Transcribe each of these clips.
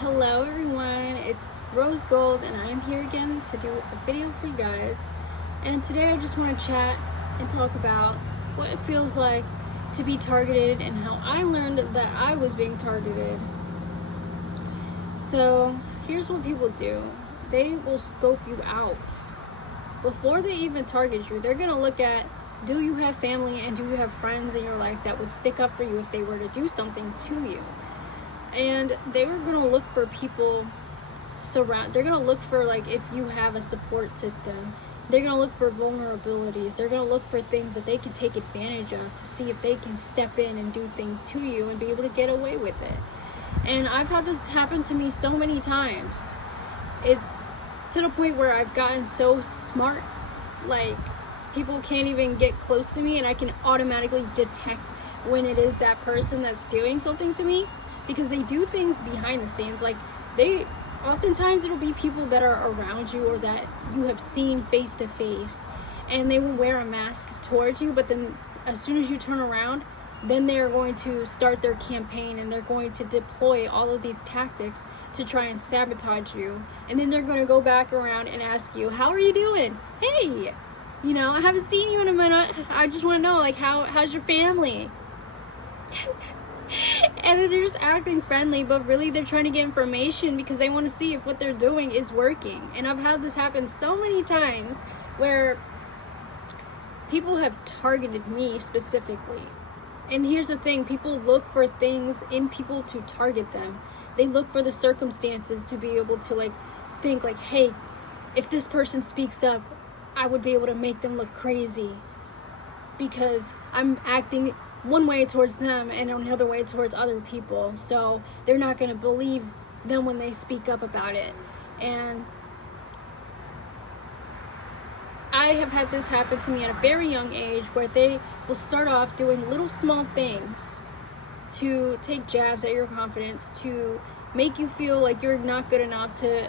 Hello everyone, it's Rose Gold and I am here again to do a video for you guys. And today I just want to chat and talk about what it feels like to be targeted and how I learned that I was being targeted. So here's what people do. They will scope you out. Before they even target you, they're going to look at, do you have family and do you have friends in your life that would stick up for you if they were to do something to you? And they were going to look for people they're going to look for, like, if you have a support system. They're going to look for vulnerabilities. They're going to look for things that they can take advantage of to see if they can step in and do things to you and be able to get away with it. And I've had this happen to me so many times. It's to the point where I've gotten so smart, like, people can't even get close to me and I can automatically detect when it is that person that's doing something to me, because they do things behind the scenes. Like, oftentimes it'll be people that are around you or that you have seen face to face, and they will wear a mask towards you, but then as soon as you turn around, then they're going to start their campaign and they're going to deploy all of these tactics to try and sabotage you. And then they're going to go back around and ask you, how are you doing? Hey, I haven't seen you in a minute. I just want to know, like, how's your family? And they're just acting friendly, but really they're trying to get information because they want to see if what they're doing is working. And I've had this happen so many times where people have targeted me specifically. And here's the thing, people look for things in people to target them. They look for the circumstances to be able to, like, think like, hey, if this person speaks up, I would be able to make them look crazy because I'm acting one way towards them and another way towards other people, so they're not going to believe them when they speak up about it. And I have had this happen to me at a very young age, where they will start off doing little small things to take jabs at your confidence, to make you feel like you're not good enough, to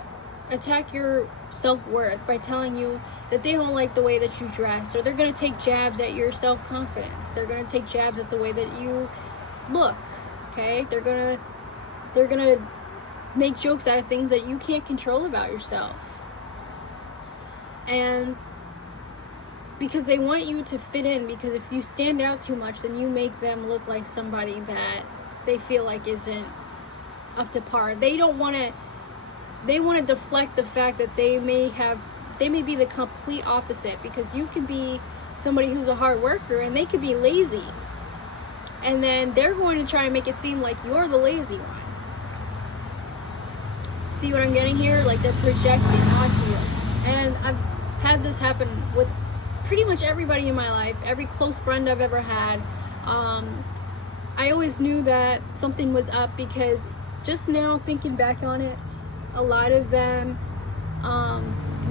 attack your self-worth by telling you that they don't like the way that you dress, or they're going to take jabs at your self-confidence. They're going to take jabs at the way that you look. Okay, they're going to make jokes out of things that you can't control about yourself. And because they want you to fit in, because if you stand out too much, then you make them look like somebody that they feel like isn't up to par. They want to deflect the fact that they may be the complete opposite, because you could be somebody who's a hard worker and they could be lazy, and then they're going to try and make it seem like you're the lazy one. See what I'm getting here? Like, they're projecting onto you. And I've had this happen with pretty much everybody in my life, every close friend I've ever had. I always knew that something was up, because just now thinking back on it, a lot of them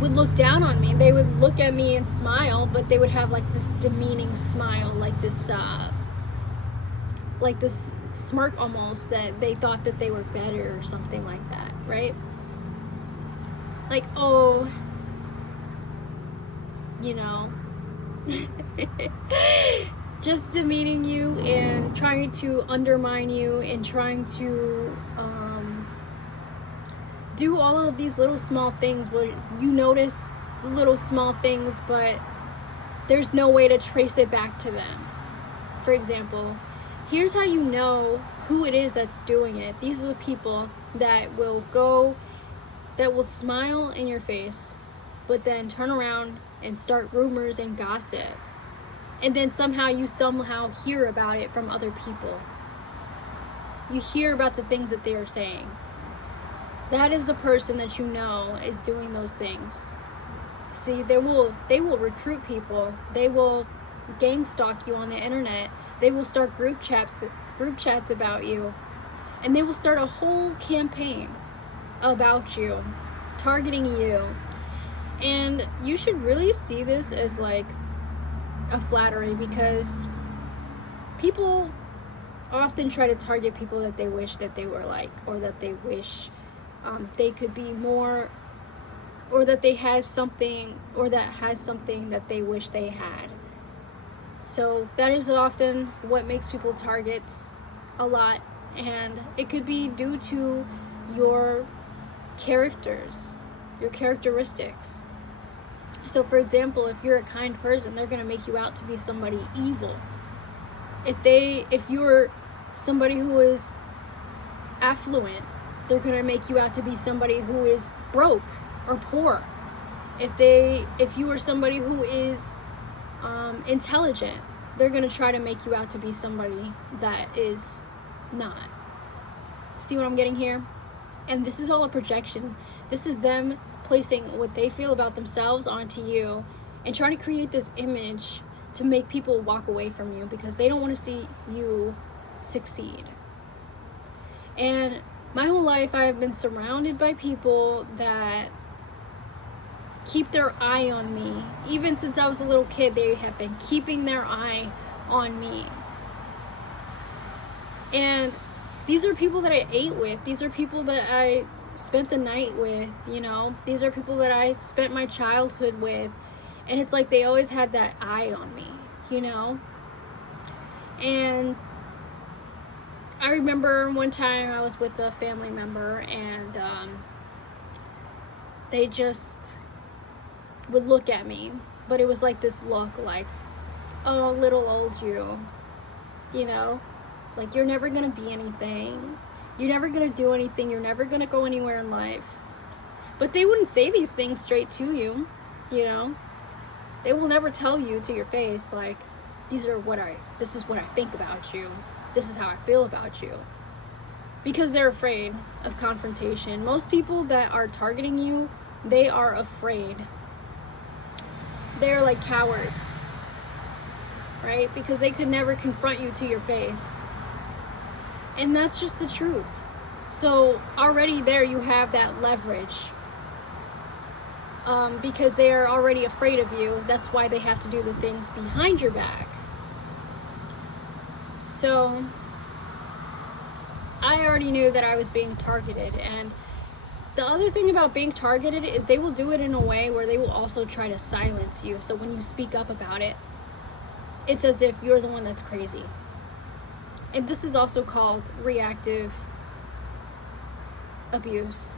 would look down on me. They would look at me and smile, but they would have like this demeaning smile, like this smirk almost, that they thought that they were better or something like that, right? Like, oh, just demeaning you and trying to undermine you and trying to do all of these little small things where you notice the little small things, but there's no way to trace it back to them. For example, here's how you know who it is that's doing it. These are the people that will smile in your face, but then turn around and start rumors and gossip. And then you somehow hear about it from other people. You hear about the things that they are saying. That is the person that you know is doing those things. See, they will recruit people. They will gang stalk you on the internet. They will start group chats about you. And they will start a whole campaign about you, targeting you. And you should really see this as like a flattery, because people often try to target people that they wish that they were like, or that they wish they could be more, or that they have something, or that has something that they wish they had. So that is often what makes people targets a lot, and it could be due to your characters, your characteristics. So for example, if you're a kind person, they're going to make you out to be somebody evil. If you're somebody who is affluent, they're going to make you out to be somebody who is broke or poor. If you are somebody who is intelligent, they're going to try to make you out to be somebody that is not. See what I'm getting here? And this is all a projection. This is them placing what they feel about themselves onto you and trying to create this image to make people walk away from you because they don't want to see you succeed. And my whole life I have been surrounded by people that keep their eye on me. Even since I was a little kid, they have been keeping their eye on me. And these are people that I ate with. These are people that I spent the night with, you know. These are people that I spent my childhood with. And it's like they always had that eye on me, you know. And I remember one time I was with a family member, and they just would look at me, but it was like this look like, oh, little old you know, like you're never gonna be anything, you're never gonna do anything, you're never gonna go anywhere in life. But they wouldn't say these things straight to you, you know. They will never tell you to your face like, this is what I think about you, this is how I feel about you, because they're afraid of confrontation. Most people that are targeting you, they are afraid. They're like cowards, right? Because they could never confront you to your face. And that's just the truth. So already there you have that leverage. Because they are already afraid of you. That's why they have to do the things behind your back. So I already knew that I was being targeted. And the other thing about being targeted is they will do it in a way where they will also try to silence you. So when you speak up about it, it's as if you're the one that's crazy. And this is also called reactive abuse,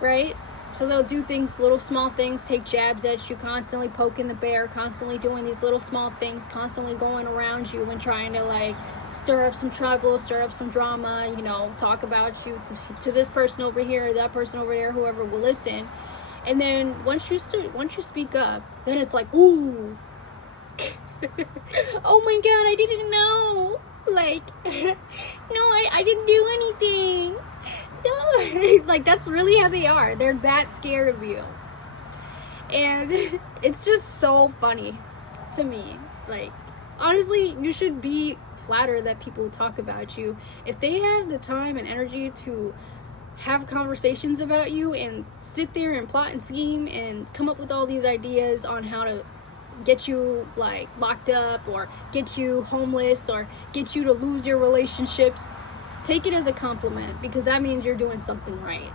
right? So they'll do things, little small things, take jabs at you, constantly poking the bear, constantly doing these little small things, constantly going around you and trying to like stir up some trouble, stir up some drama, you know, talk about you to this person over here, that person over there, whoever will listen. And then once you speak up, then it's like, ooh, oh my God, I didn't know. Like, no, I didn't do anything. No, like that's really how they are. They're that scared of you. And it's just so funny to me. Like, honestly, you should be flattered that people talk about you. If they have the time and energy to have conversations about you and sit there and plot and scheme and come up with all these ideas on how to get you like locked up or get you homeless or get you to lose your relationships, take it as a compliment, because that means you're doing something right.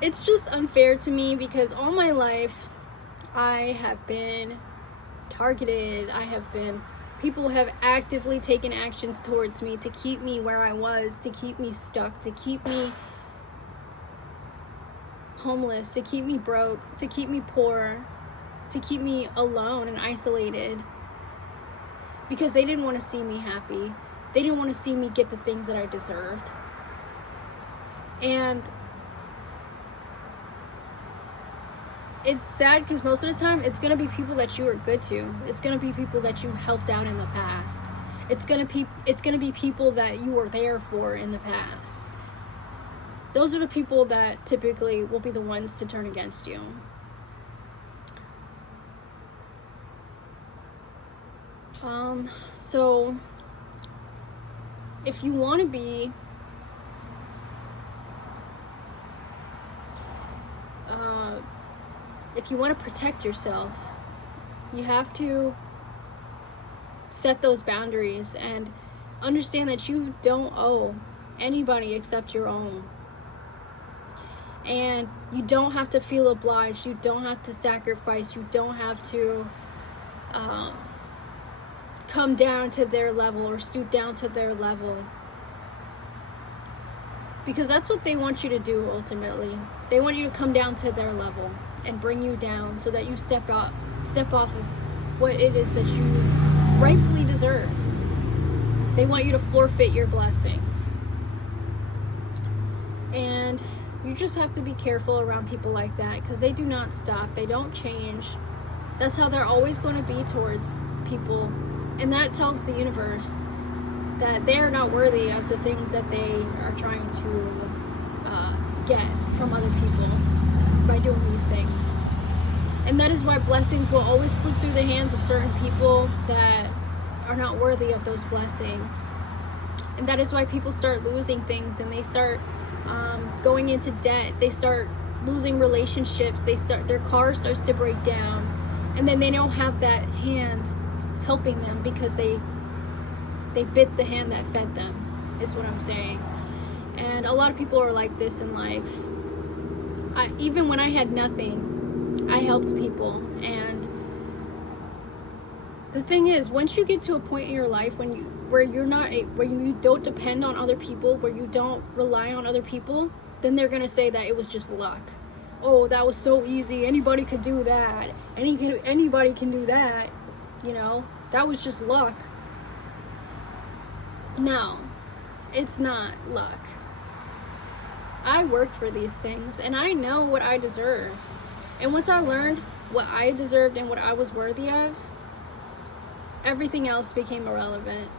It's just unfair to me because all my life I have been targeted. People have actively taken actions towards me to keep me where I was, to keep me stuck, to keep me homeless, to keep me broke, to keep me poor, to keep me alone and isolated. Because they didn't want to see me happy. They didn't want to see me get the things that I deserved. And it's sad because most of the time it's going to be people that you were good to. It's going to be people that you helped out in the past. It's going to be people that you were there for in the past. Those are the people that typically will be the ones to turn against you. So if you want to be if you want to protect yourself, you have to set those boundaries and understand that you don't owe anybody except your own. And you don't have to feel obliged, you don't have to sacrifice, you don't have to come down to their level or stoop down to their level. Because that's what they want you to do ultimately. They want you to come down to their level and bring you down so that you step off of what it is that you rightfully deserve. They want you to forfeit your blessings. And you just have to be careful around people like that, because they do not stop. They don't change. That's how they're always going to be towards people. And that tells the universe that they're not worthy of the things that they are trying to get from other people by doing these things. And that is why blessings will always slip through the hands of certain people that are not worthy of those blessings. And that is why people start losing things, and they start going into debt. They start losing relationships. Their car starts to break down, and then they don't have that hand helping them because they bit the hand that fed them, is what I'm saying. And a lot of people are like this in life. Even when I had nothing, I helped people. And the thing is, once you get to a point in your life where you don't depend on other people, where you don't rely on other people, then they're gonna say that it was just luck. Oh, that was so easy. Anybody could do that. Anybody can do that. You know, that was just luck. No, it's not luck. I worked for these things, and I know what I deserve. And once I learned what I deserved and what I was worthy of, everything else became irrelevant.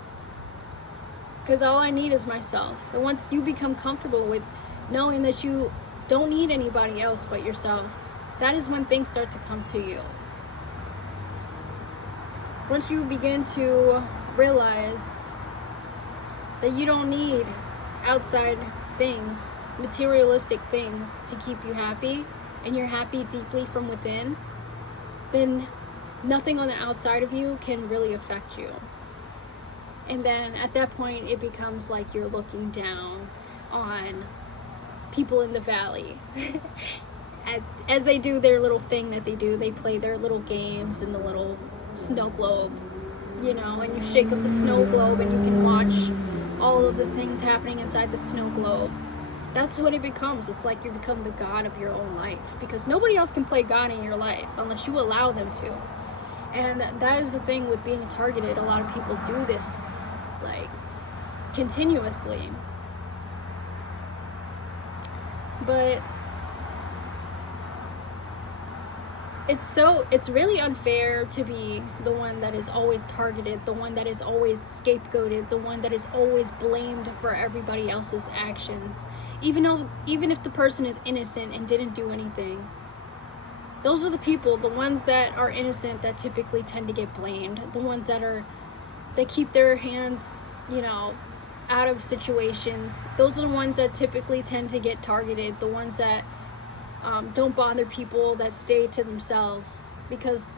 Because all I need is myself. And once you become comfortable with knowing that you don't need anybody else but yourself, that is when things start to come to you. Once you begin to realize that you don't need outside things, materialistic things, to keep you happy, and you're happy deeply from within, then nothing on the outside of you can really affect you. And then at that point, it becomes like you're looking down on people in the valley. As they do their little thing that they do, they play their little games in the little snow globe, you know, and you shake up the snow globe and you can watch all of the things happening inside the snow globe. That's what it becomes. It's like you become the god of your own life, because nobody else can play God in your life unless you allow them to. And that is the thing with being targeted. A lot of people do this like continuously. But it's really unfair to be the one that is always targeted, the one that is always scapegoated, the one that is always blamed for everybody else's actions, even if the person is innocent and didn't do anything. Those are the people, the ones that are innocent, that typically tend to get blamed, the ones that keep their hands, you know, out of situations. Those are the ones that typically tend to get targeted, the ones that don't bother people, that stay to themselves, because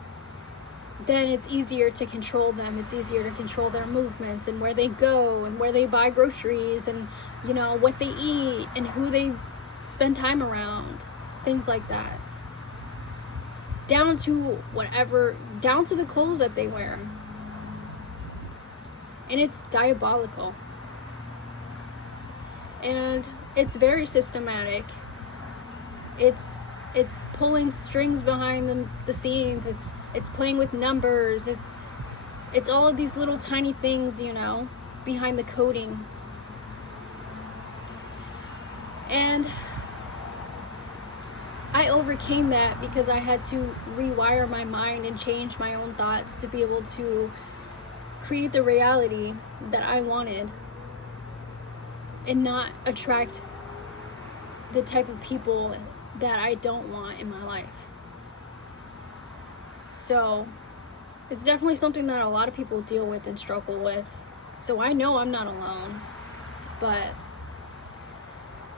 then it's easier to control them. It's easier to control their movements and where they go and where they buy groceries and, you know, what they eat and who they spend time around, things like that. Down to the clothes that they wear. And it's diabolical. And it's very systematic. It's pulling strings behind the scenes. It's playing with numbers. It's all of these little tiny things, you know, behind the coding. And I overcame that because I had to rewire my mind and change my own thoughts to be able to create the reality that I wanted and not attract the type of people that I don't want in my life. So it's definitely something that a lot of people deal with and struggle with. So I know I'm not alone, but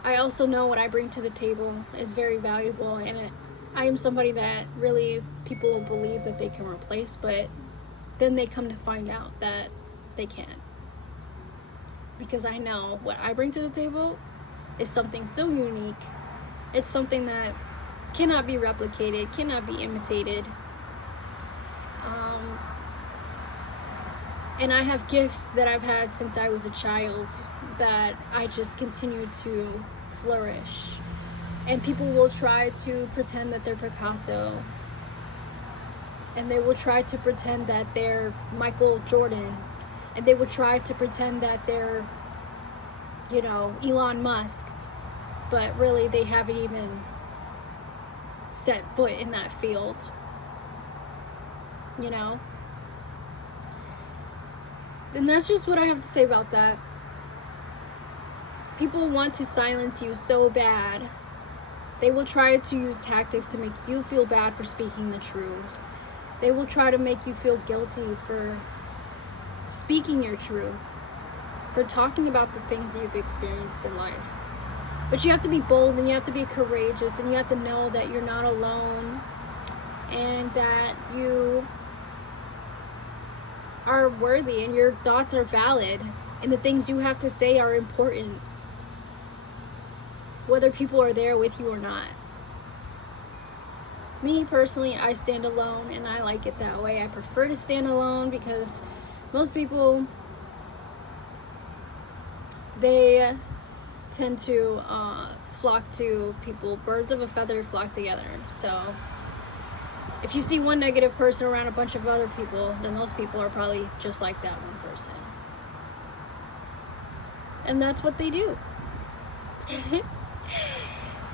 I also know what I bring to the table is very valuable, and I am somebody that really people will believe that they can replace, but then they come to find out that they can't. Because I know what I bring to the table is something so unique. It's something that cannot be replicated, cannot be imitated. And I have gifts that I've had since I was a child that I just continue to flourish. And people will try to pretend that they're Picasso. And they will try to pretend that they're Michael Jordan. And they will try to pretend that they're, you know, Elon Musk. But really, they haven't even set foot in that field. You know? And that's just what I have to say about that. People want to silence you so bad. They will try to use tactics to make you feel bad for speaking the truth. They will try to make you feel guilty for speaking your truth, for talking about the things that you've experienced in life. But you have to be bold, and you have to be courageous, and you have to know that you're not alone, and that you are worthy, and your thoughts are valid, and the things you have to say are important, whether people are there with you or not. Me personally, I stand alone, and I like it that way. I prefer to stand alone because most people, they tend to flock to people. Birds of a feather flock together. So if you see one negative person around a bunch of other people, then those people are probably just like that one person. And that's what they do.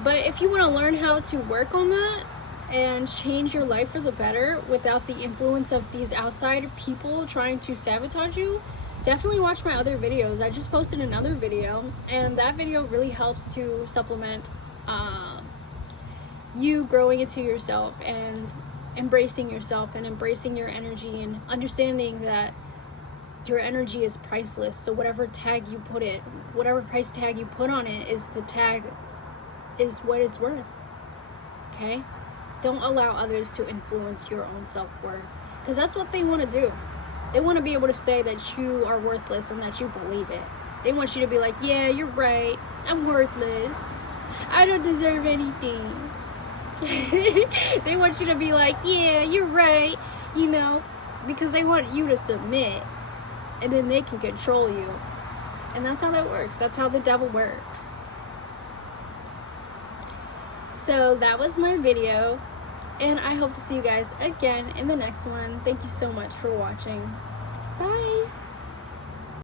But if you want to learn how to work on that and change your life for the better without the influence of these outside people trying to sabotage you, definitely watch my other videos. I just posted another video, and that video really helps to supplement you growing into yourself and embracing yourself and embracing your energy and understanding that your energy is priceless. So whatever tag you put it, whatever price tag you put on it, is the tag, is what it's worth. Okay? Don't allow others to influence your own self-worth, because that's what they want to do. They want to be able to say that you are worthless and that you believe it. They want you to be like, yeah, you're right, I'm worthless, I don't deserve anything. They want you to be like, yeah, you're right, you know, because they want you to submit, and then they can control you. And that's how that works. That's how the devil works. So that was my video, and I hope to see you guys again in the next one. Thank you so much for watching. Bye.